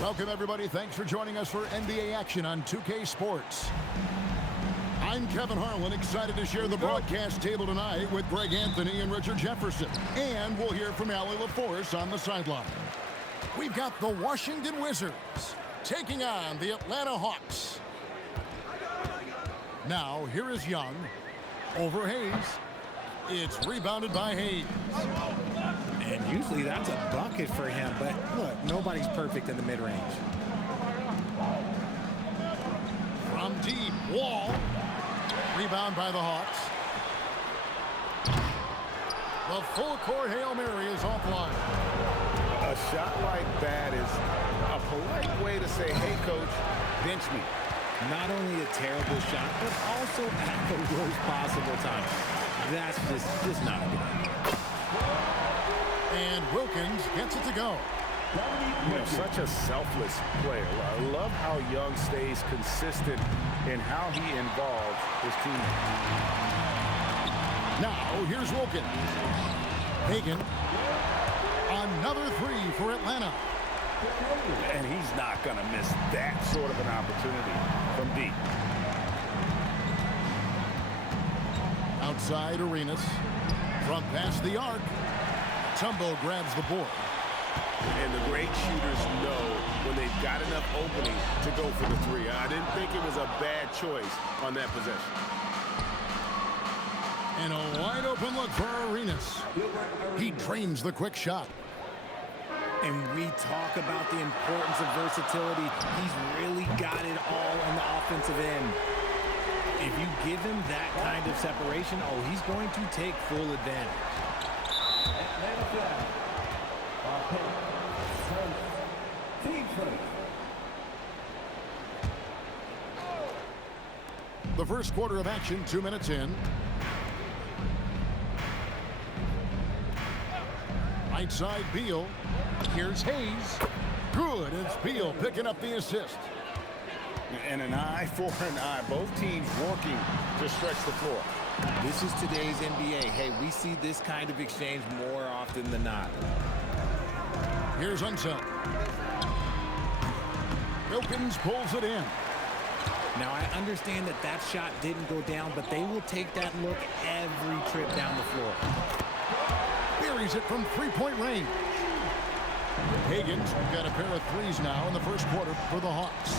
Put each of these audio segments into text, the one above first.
Welcome, everybody. Thanks for joining us for NBA action on 2K Sports. I'm Kevin Harlan, excited to share the broadcast table tonight with Greg Anthony and Richard Jefferson. And we'll hear from Allie LaForce on the sideline. We've got the Washington Wizards taking on the Atlanta Hawks. Now, here is Young over Hayes. It's rebounded by Hayes. And usually that's a bucket for him, but look, nobody's perfect in the mid-range. From deep, Wall. Rebound by the Hawks. The full court Hail Mary is offline. A shot like that is a polite way to say, hey, coach, bench me. Not only a terrible shot, but also at the worst possible time. That's just not a good idea. And Wilkins gets it to go. You know, such a selfless player. I love how Young stays consistent in how he involves his teammates. Now, here's Wilkins. Hagan. Another three for Atlanta. And he's not going to miss that sort of an opportunity from deep. Outside Arenas. From past the arc. Tumbo grabs the board. And the great shooters know when they've got enough opening to go for the three. I didn't think it was a bad choice on that possession. And a wide open look for Arenas. He drains the quick shot. And we talk about the importance of versatility. He's really got it all on the offensive end. If you give him that kind of separation, oh, he's going to take full advantage. The first quarter of action, 2 minutes in. Right side, Beal. Here's Hayes. Good. It's Beal picking up the assist. And an eye for an eye. Both teams working to stretch the floor. This is today's NBA. Hey, we see this kind of exchange more often than not. Here's Unseld. Wilkins pulls it in. Now, I understand that that shot didn't go down, but they will take that look every trip down the floor. Buries it from three-point range. Hagan's got a pair of threes now in the first quarter for the Hawks.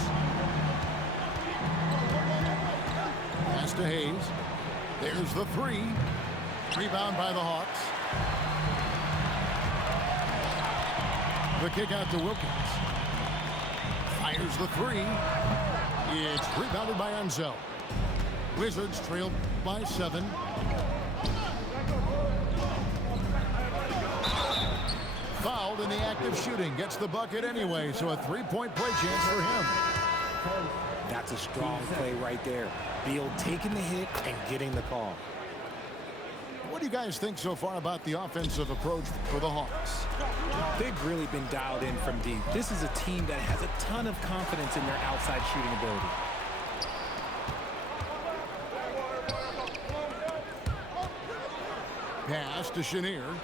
Pass to Hayes. There's the three. Rebound by the Hawks. The kick out to Wilkins. Fires the three. It's rebounded by Unseld. Wizards trailed by 7. Fouled in the act of shooting. Gets the bucket anyway, so a three-point play chance for him. That's a strong play right there. Beal taking the hit and getting the call. What do you guys think so far about the offensive approach for the Hawks? They've really been dialed in from deep. This is a team that has a ton of confidence in their outside shooting ability. Pass to Chenier.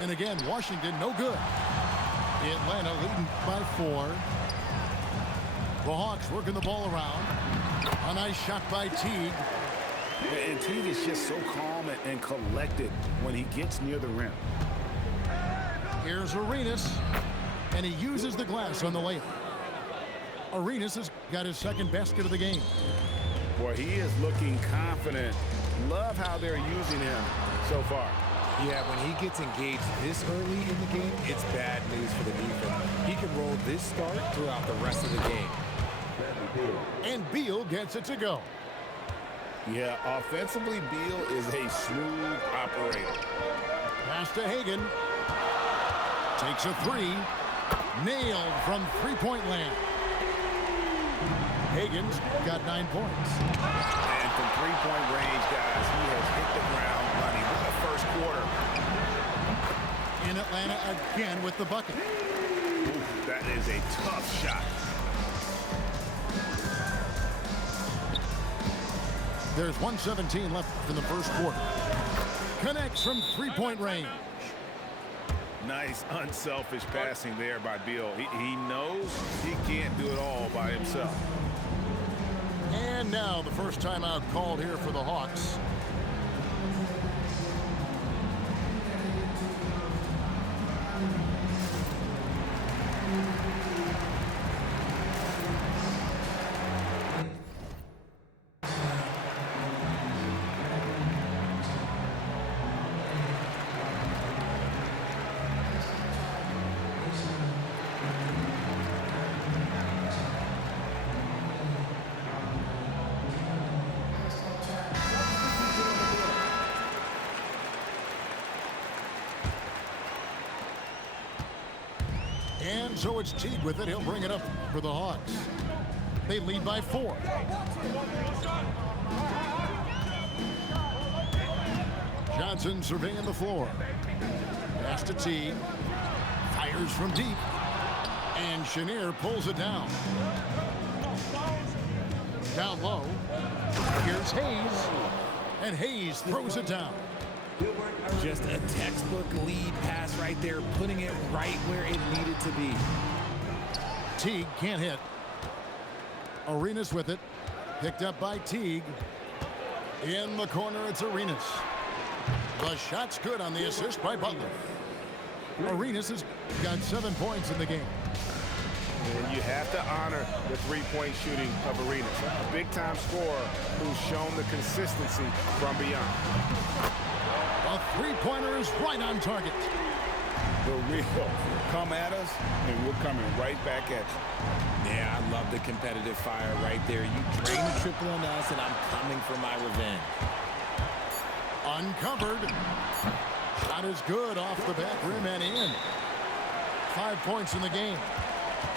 And again, Washington, no good. Atlanta leading by 4. The Hawks working the ball around. A nice shot by Teague. And Teague is just so calm and collected when he gets near the rim. Here's Arenas, and he uses the glass on the layup. Arenas has got his second basket of the game. Boy, he is looking confident. Love how they're using him so far. Yeah, when he gets engaged this early in the game, it's bad news for the defense. He can roll this start throughout the rest of the game. And Beal gets it to go. Yeah, offensively, Beal is a smooth operator. Pass to Hagan. Takes a three. Nailed from three-point land. Hagan's got 9 points. And from three-point range, guys, he has hit the ground running. What a first quarter. In Atlanta again with the bucket. Ooh, that is a tough shot. There's 1:17 left in the first quarter. Connects from three-point range. Nice, unselfish passing there by Beal. He knows he can't do it all by himself. And now the first timeout called here for the Hawks. And so it's Teague with it. He'll bring it up for the Hawks. They lead by 4. Johnson surveying the floor. Pass to Teague. Fires from deep. And Chenier pulls it down. Down low. Here's Hayes. And Hayes throws it down. Just a textbook lead pass right there, putting it right where it needed to be. Teague can't hit. Arenas with it. Picked up by Teague. In the corner, it's Arenas. The shot's good on the assist by Butler. Arenas has got 7 points in the game. And you have to honor the three-point shooting of Arenas. A big-time scorer who's shown the consistency from beyond. A three-pointer is right on target. The real come at us, and we're coming right back at you. Yeah, I love the competitive fire right there. You drain the triple on us, and I'm coming for my revenge. Uncovered. Shot is good off the back rim and in. 5 points in the game.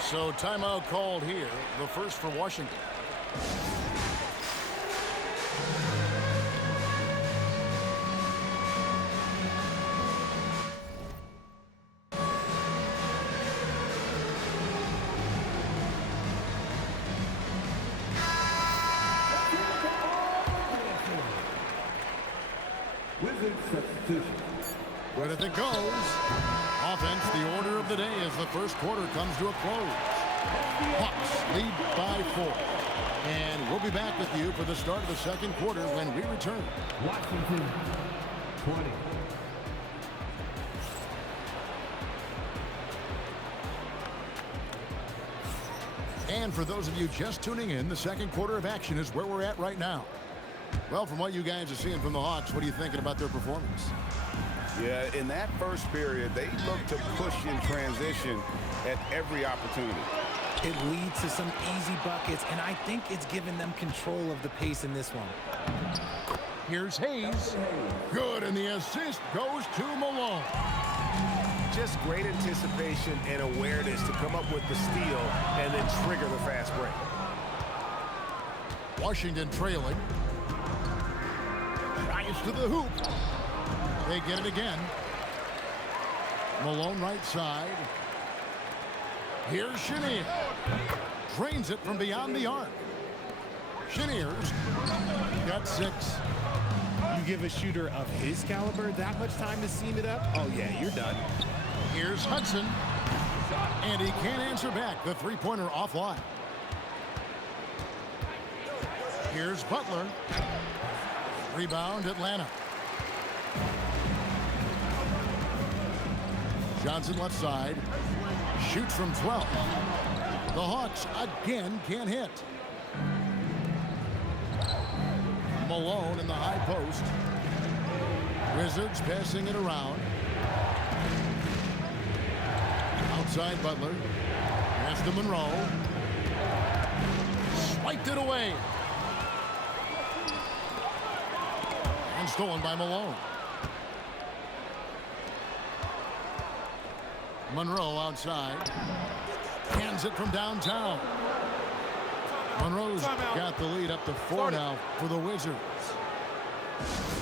So timeout called here. The first for Washington. Good as it goes. Offense, the order of the day as the first quarter comes to a close. Hawks lead by 4. And we'll be back with you for the start of the second quarter when we return. Washington, 20. And for those of you just tuning in, the second quarter of action is where we're at right now. Well, from what you guys are seeing from the Hawks, what are you thinking about their performance? Yeah, in that first period, they looked to push in transition at every opportunity. It leads to some easy buckets, and I think it's given them control of the pace in this one. Here's Hayes. Good, and the assist goes to Malone. Just great anticipation and awareness to come up with the steal and then trigger the fast break. Washington trailing. Tries to the hoop. They get it again. Malone right side. Here's Chenier. Drains it from beyond the arc. Chenier's got 6. You give a shooter of his caliber that much time to seam it up? Oh, yeah, you're done. Here's Hudson. And he can't answer back. The three-pointer offline. Here's Butler. Rebound, Atlanta. Johnson left side. Shoots from 12. The Hawks again can't hit. Malone in the high post. Wizards passing it around. Outside Butler. Pass to Monroe. Swiped it away. And stolen by Malone. Monroe outside. Hands it from downtown. Monroe's got the lead up to 4 now for the Wizards.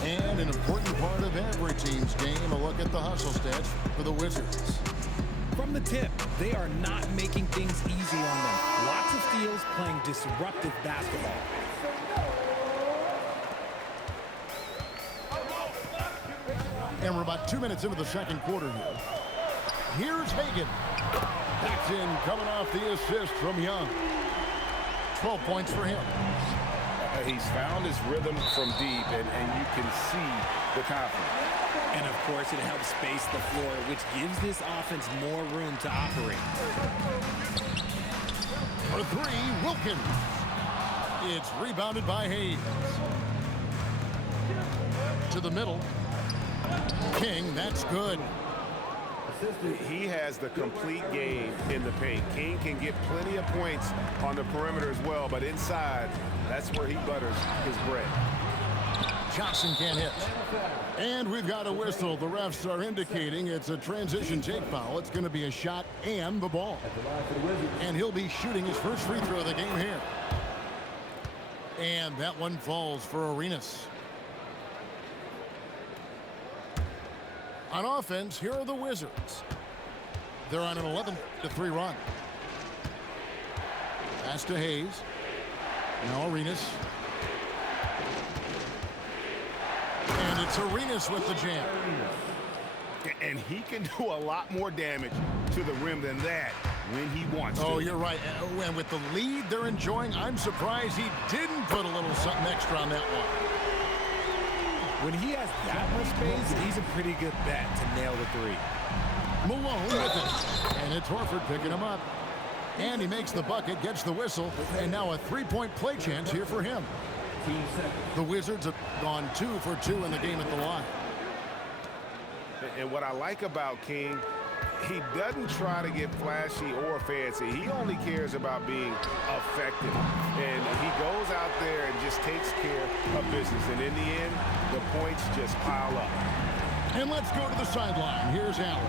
And an important part of every team's game, a look at the hustle stats for the Wizards. From the tip, they are not making things easy on them. Lots of steals, playing disruptive basketball. And we're about 2 minutes into the second quarter here. Here's Hagan. That's in, coming off the assist from Young. 12 points for him. He's found his rhythm from deep, and you can see the confidence. And, of course, it helps space the floor, which gives this offense more room to operate. For three, Wilkins. It's rebounded by Hayes. To the middle. King, that's good. He has the complete game in the paint. King can get plenty of points on the perimeter as well, but inside, that's where he butters his bread. Johnson can't hit. And we've got a whistle. The refs are indicating it's a transition take foul. It's going to be a shot and the ball. And he'll be shooting his first free throw of the game here. And that one falls for Arenas. On offense, here are the Wizards. They're on an 11-3 run. Pass to Hayes. Now Arenas. And it's Arenas with the jam. And he can do a lot more damage to the rim than that when he wants to. Oh, you're right. And with the lead they're enjoying, I'm surprised he didn't put a little something extra on that one. When he has that much space, he's a pretty good bet to nail the three. Malone with it. And it's Horford picking him up. And he makes the bucket, gets the whistle, and now a three-point play chance here for him. The Wizards have gone 2 for 2 in the game at the line. And what I like about King, he doesn't try to get flashy or fancy. He only cares about being effective. And he goes out there and just takes care of business. And in the end, the points just pile up. And let's go to the sideline. Here's Allen.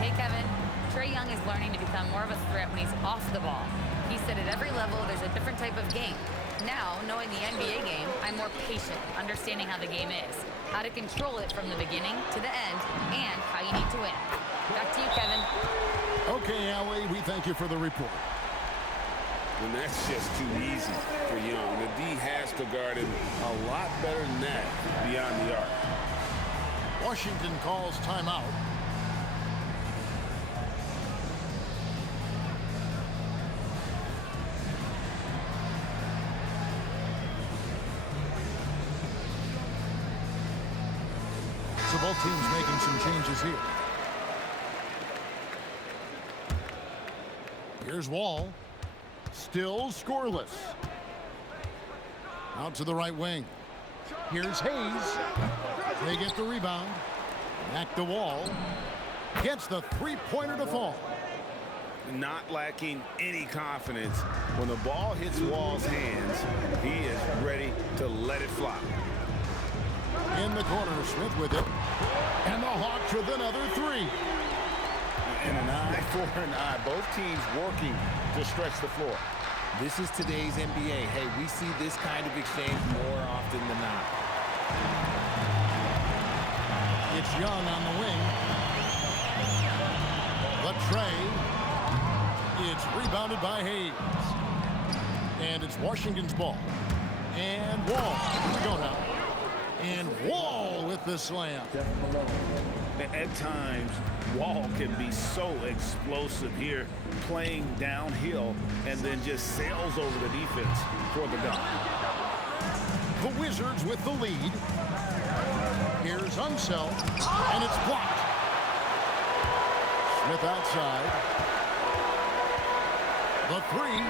Hey, Kevin. Trae Young is learning to become more of a threat when he's off the ball. He said at every level there's a different type of game. Now, knowing the NBA game, I'm more patient, understanding how the game is, how to control it from the beginning to the end, and how you need to win. Back to you, Kevin. Okay, Allie, we thank you for the report. And that's just too easy for Young. The D has to guard him a lot better than that beyond the arc. Washington calls timeout. So both teams making some changes here. Here's Wall. Still scoreless. Out to the right wing. Here's Hayes. They get the rebound. Back to Wall. Gets the three-pointer to fall. Not lacking any confidence. When the ball hits Wall's hands, he is ready to let it fly. In the corner, Smith with it. And the Hawks with another three. And an eye for an eye. Both teams working to stretch the floor. This is today's NBA. Hey, we see this kind of exchange more often than not. It's Young on the wing. But Trae. It's rebounded by Hayes. And it's Washington's ball. And Wall. Here we go now. And Wall with the slam. At times, Wall can be so explosive here, playing downhill, and then just sails over the defense for the dunk. The Wizards with the lead. Here's Unseld, and it's blocked. Smith outside. The three.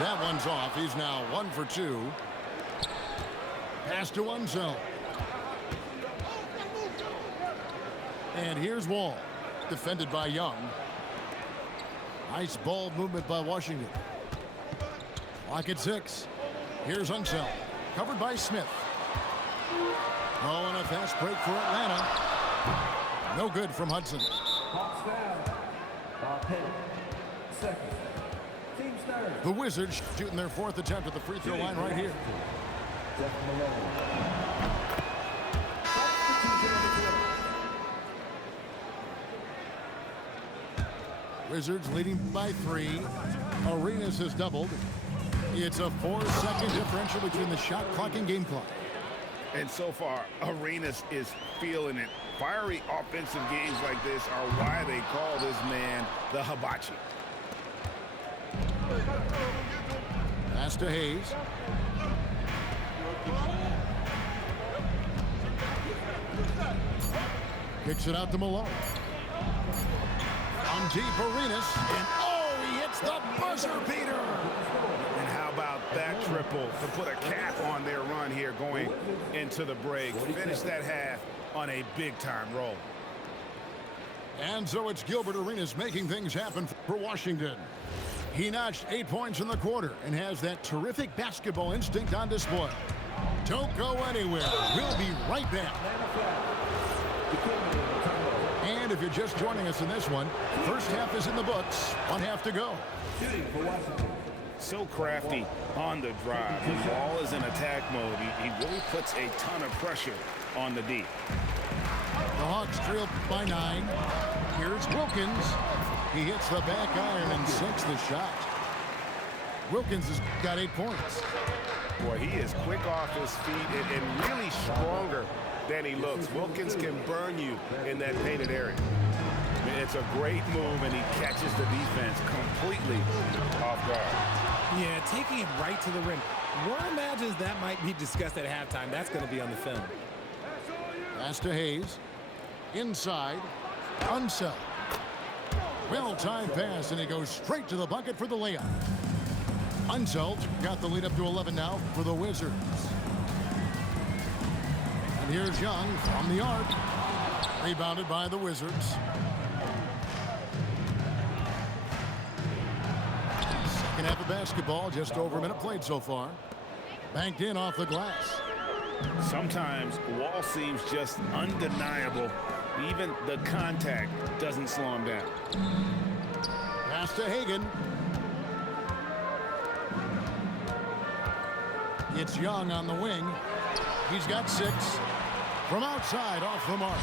That one's off. He's now 1 for 2. Pass to Unseld. And here's Wall, defended by Young. Nice ball movement by Washington. Clock at 6. Here's Unseld, covered by Smith. Oh, and a fast break for Atlanta. No good from Hudson. Hawks down. 10 seconds. Team starter. The Wizards shooting their 4th attempt at the free throw line right here. Wizards leading by 3. Arenas has doubled. It's a 4-second differential between the shot clock and game clock. And so far, Arenas is feeling it Fiery offensive games like this are why they call this man the hibachi. Pass to Hayes. Kicks it out to Malone. On deep, Arenas. And oh, he hits the buzzer beater. And how about that triple to put a cap on their run here going into the break. Finish that half on a big-time roll. And so it's Gilbert Arenas making things happen for Washington. He notched 8 points in the quarter and has that terrific basketball instinct on display. Don't go anywhere. We'll be right back. And if you're just joining us in this one, first half is in the books. 1 half to go. So crafty on the drive. When the ball is in attack mode, he really puts a ton of pressure on the D. The Hawks trail by 9. Here's Wilkins. He hits the back iron and sinks the shot. Wilkins has got 8 points. Boy, he is quick off his feet and really stronger than he looks. Wilkins can burn you in that painted area. I mean, it's a great move, and he catches the defense completely off guard. Yeah, taking it right to the rim. One imagines that might be discussed at halftime. That's going to be on the film. Pass to Hayes. Inside. Unseld. Well-timed pass, and he goes straight to the bucket for the layup. Unseld got the lead up to 11 now for the Wizards. And here's Young from the arc. Rebounded by the Wizards. Second half of basketball, just over a minute played so far. Banked in off the glass. Sometimes Wall seems just undeniable. Even the contact doesn't slow him down. Pass to Hagan. It's Young on the wing. He's got 6. From outside, off the mark.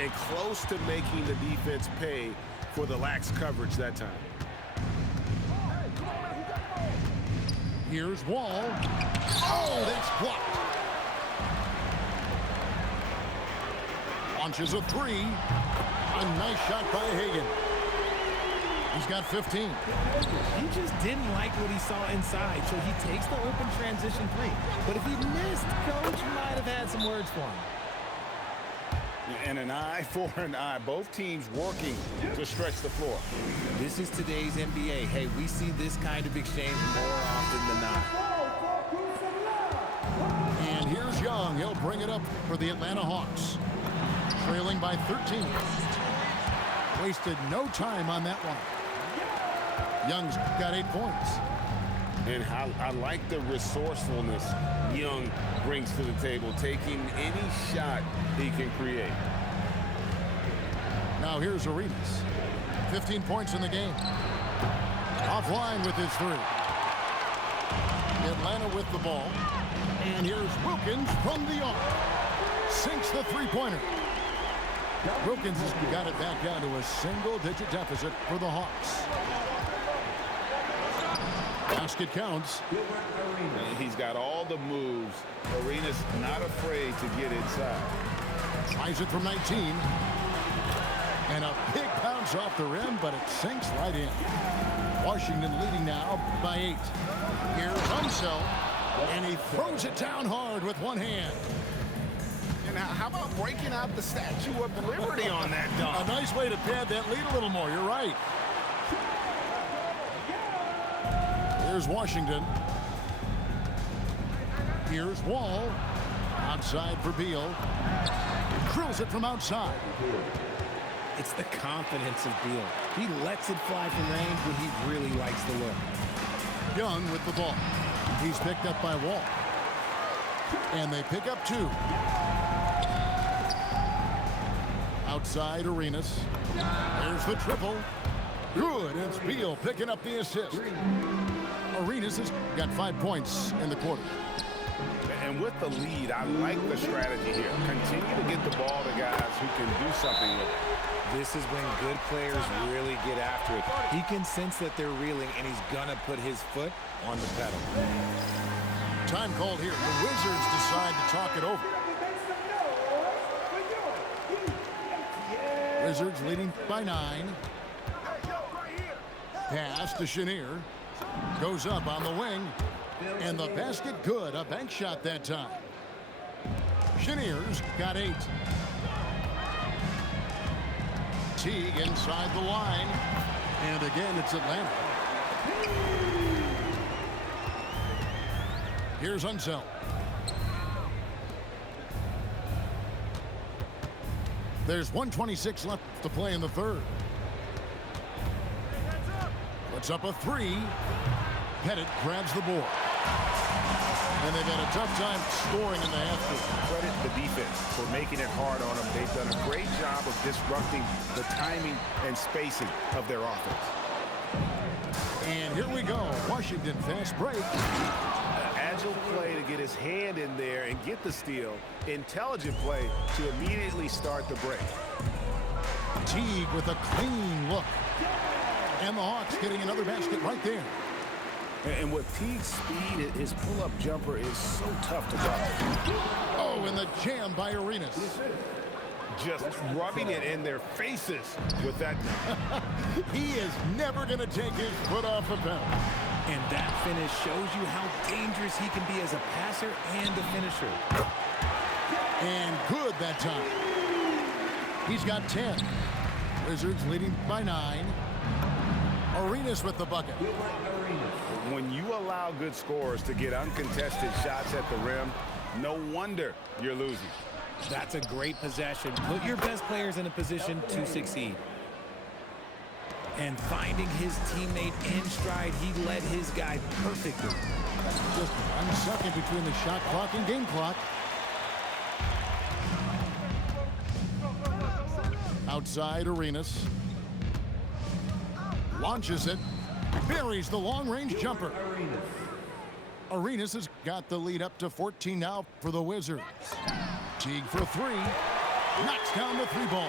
And close to making the defense pay for the lax coverage that time. Here's Wall. Oh, that's blocked. Launches a 3. A nice shot by Hagan. He's got 15. He just didn't like what he saw inside, so he takes the open transition 3. But if he missed, Coach might have had some words for him. And an eye for an eye. Both teams working to stretch the floor. This is today's NBA. Hey, we see this kind of exchange more often than not. And here's Young. He'll bring it up for the Atlanta Hawks. Trailing by 13. Wasted no time on that one. Young's got 8 points. And I like the resourcefulness Young brings to the table, taking any shot he can create. Now here's Arenas. 15 points in the game. Offline with his 3. Atlanta with the ball. And here's Wilkins from the arc. Sinks the three-pointer. Wilkins has got it back down to a single-digit deficit for the Hawks. Basket counts. He's got all the moves. Arenas not afraid to get inside. Tries it from 19. And a big bounce off the rim, but it sinks right in. Washington leading now by 8. Here's Unseld, and he throws it down hard with one hand. And how about breaking out the Statue of Liberty on that dunk? A nice way to pad that lead a little more. You're right. Here's Washington. Here's Wall. Outside for Beal. Drills it from outside. It's the confidence of Beal. He lets it fly from range when he really likes the look. Young with the ball. He's picked up by Wall. And they pick up 2. Outside Arenas. There's the triple. Good. It's Beal picking up the assist. Arenas has got 5 points in the quarter. And with the lead, I like the strategy here. Continue to get the ball to guys who can do something with it. This is when good players really get after it. He can sense that they're reeling, and he's going to put his foot on the pedal. Time called here. The Wizards decide to talk it over. Wizards leading by 9. Pass to Chenier. Goes up on the wing. And the basket good. A bank shot that time. Chenier's got 8. Teague inside the line. And again, it's Atlanta. Here's Unseld. There's 1:26 left to play in the third. Puts up a 3. Pettit grabs the board. And they've had a tough time scoring in the half court. Credit the defense for making it hard on them. They've done a great job of disrupting the timing and spacing of their offense. And here we go. Washington fast break. Agile play to get his hand in there and get the steal. Intelligent play to immediately start the break. Teague with a clean look. And the Hawks getting another basket right there. And with Teague's speed, his pull-up jumper is so tough to guard. Oh, and the jam by Arenas. Just rubbing it in their faces with that. He is never going to take his foot off the pedal. And that finish shows you how dangerous he can be as a passer and a finisher. And good that time. He's got 10. Wizards leading by 9. Arenas with the bucket. When you allow good scorers to get uncontested shots at the rim, no wonder you're losing. That's a great possession. Put your best players in a position to succeed. And finding his teammate in stride, he led his guy perfectly. Just 1 second between the shot clock and game clock. Outside Arenas. Launches it. Buries the long-range jumper. Arenas has got the lead up to 14 now for the Wizards. Teague for 3. Knocks down the 3 ball.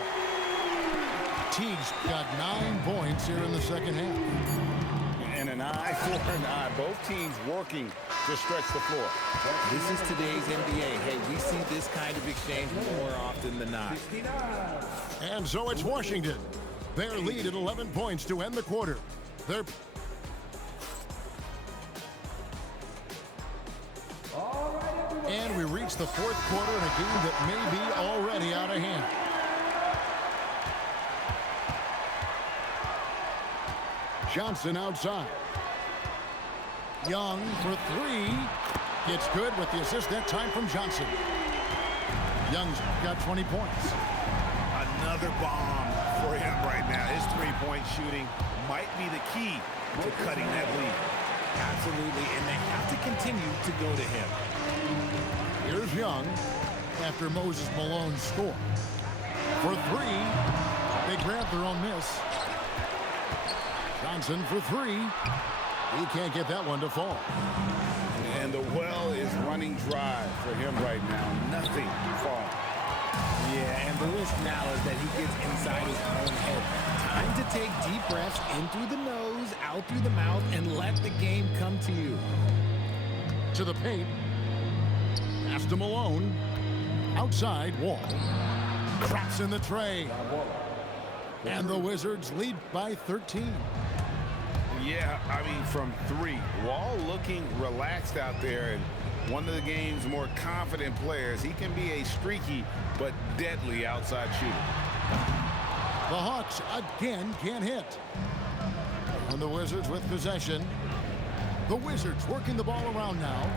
Teague's got 9 points here in the second half. And an eye for an eye. Both teams working to stretch the floor. This is today's NBA. Hey, we see this kind of exchange more often than not. And so it's Washington. Their lead at 11 points to end the quarter. They're and we reach the fourth quarter in a game that may be already out of hand. Johnson outside. Young for 3. It's good with the assist that time from Johnson. Young's got 20 points. Another bomb for him right now. His three-point shooting might be the key to cutting that lead. Absolutely, and they have to continue to go to him. Here's Young after Moses Malone scored. For 3, they grab their own miss. Johnson for 3. He can't get that one to fall. And the well is running dry for him right now. Nothing falling. Yeah, and the risk now is that he gets inside his own head. Time to take deep breaths in through the nose, out through the mouth, and let the game come to you. To the paint. Pass to Malone. Outside, Wall. Drops in the tray. And the Wizards lead by 13. Yeah, I mean, from 3. Wall looking relaxed out there, and one of the game's more confident players. He can be a streaky but deadly outside shooter. The Hawks again can't hit. And the Wizards with possession. The Wizards working the ball around now.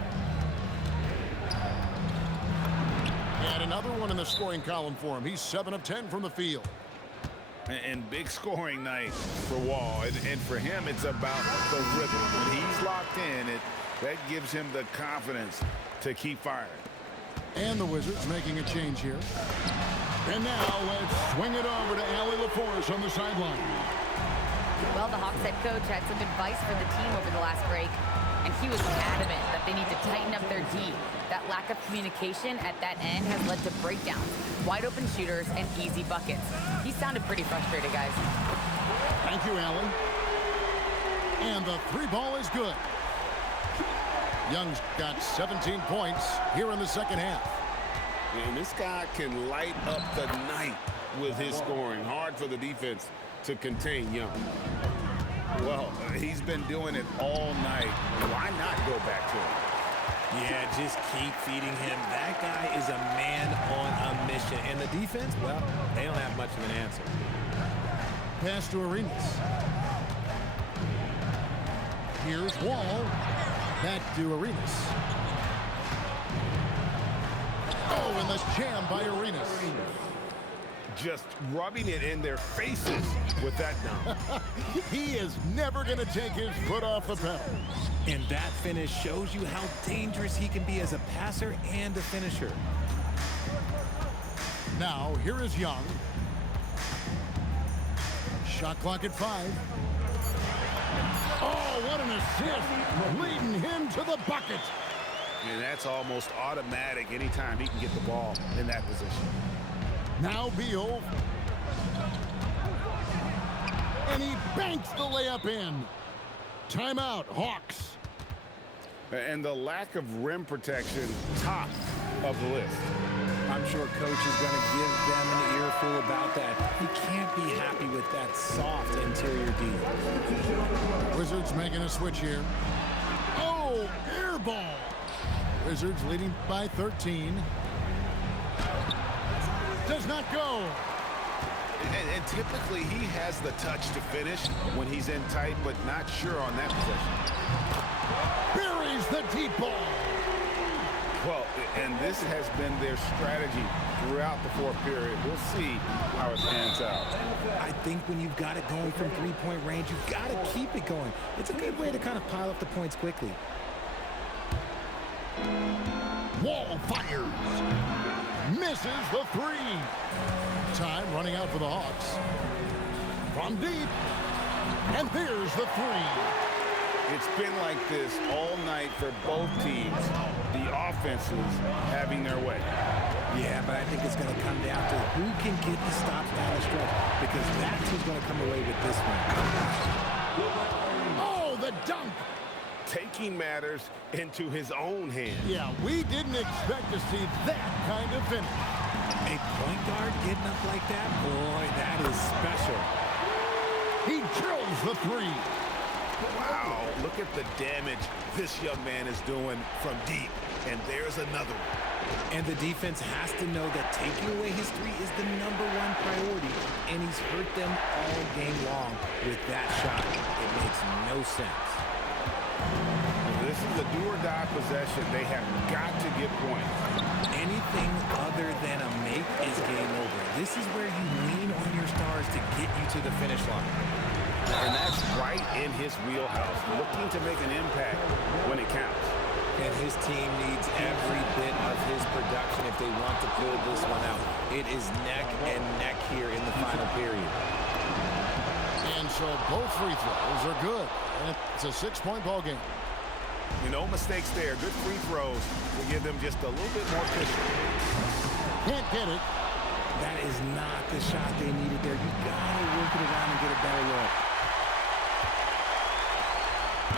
And another one in the scoring column for him. He's 7 of 10 from the field. And big scoring night for Wall. And for him, it's about the rhythm. When he's locked in, that gives him the confidence to keep firing. And the Wizards making a change here. And now let's swing it over to Allie LaForce on the sideline. Well, the Hawks head coach had some advice for the team over the last break, and he was adamant that they need to tighten up their D. That lack of communication at that end has led to breakdowns, wide open shooters, and easy buckets. He sounded pretty frustrated, guys. Thank you, Allie. And the 3 ball is good. Young's got 17 points here in the second half. And this guy can light up the night with his scoring. Hard for the defense to contain Young. Well, he's been doing it all night. Why not go back to him? Yeah, just keep feeding him. That guy is a man on a mission. And the defense, well, they don't have much of an answer. Pass to Arenas. Here's Wall. Back to Arenas. Oh, and the jam by Arenas. Just rubbing it in their faces with that dunk. He is never going to take his foot off the pedal. And that finish shows you how dangerous he can be as a passer and a finisher. Now, here is Young. Shot clock at 5. Oh, what an assist, leading him to the bucket. And that's almost automatic anytime he can get the ball in that position. Now Beal. And he banks the layup in. Timeout, Hawks. And the lack of rim protection, top of the list. I'm sure coach is going to give them an earful about that. He can't be happy with that soft interior D. Wizards making a switch here. Oh, air ball. Wizards leading by 13. Does not go. And typically he has the touch to finish when he's in tight, but not sure on that possession. Buries the deep ball. Well, and this has been their strategy throughout the fourth period. We'll see how it pans out. I think when you've got it going from three-point range, you've got to keep it going. It's a good way to kind of pile up the points quickly. Wall fires. Misses the 3. Time running out for the Hawks. From deep. And there's the 3. It's been like this all night for both teams. The offenses having their way. Yeah, but I think it's going to come down to who can get the stops down the stretch, because that's who's going to come away with this one. Oh, the dunk. Taking matters into his own hands. Yeah, we didn't expect to see that kind of finish. A point guard getting up like that, boy, that is special. He drills the 3. Wow, look at the damage this young man is doing from deep. And there's another one. And the defense has to know that taking away his 3 is the #1 priority, and he's hurt them all game long with that shot. It makes no sense. This is a do-or-die possession. They have got to get points. Anything other than a make is game over. This is where you lean on your stars to get you to the finish line. And that's right in his wheelhouse, looking to make an impact when it counts. And his team needs every bit of his production if they want to pull this one out. It is neck and neck here in the final period. And so both free throws are good. And it's a 6-point ball game. No mistakes there. Good free throws to give them just a little bit more cushion. Can't get it. That is not the shot they needed there. You gotta work it around and get a better look.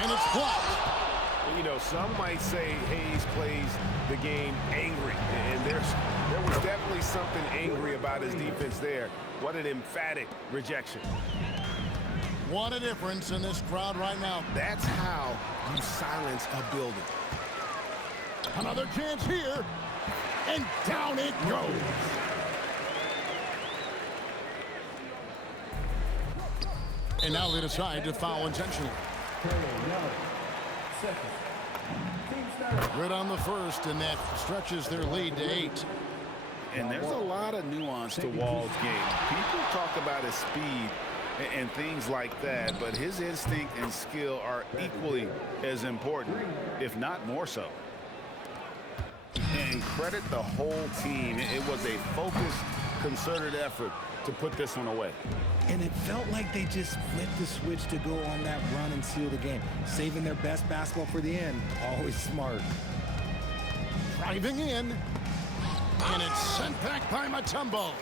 And it's blocked. You know, some might say Hayes plays the game angry. And there was definitely something angry about his defense there. What an emphatic rejection. What a difference in this crowd right now. That's how you silence a building. Another chance here. And down it goes. And now they decide to foul intentionally. Good on the first, and that stretches their lead to 8. And there's a lot of nuance to Wall's game. People talk about his speed and things like that, but his instinct and skill are equally as important, if not more so. And credit the whole team. It was a focused, concerted effort to put this one away. And it felt like they just flipped the switch to go on that run and seal the game. Saving their best basketball for the end. Always smart. Driving in. And it's sent back by Mutombo.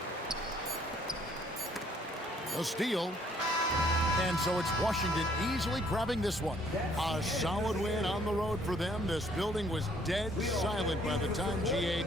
A steal. And so it's Washington easily grabbing this one. A solid win on the road for them. This building was dead silent by the time GA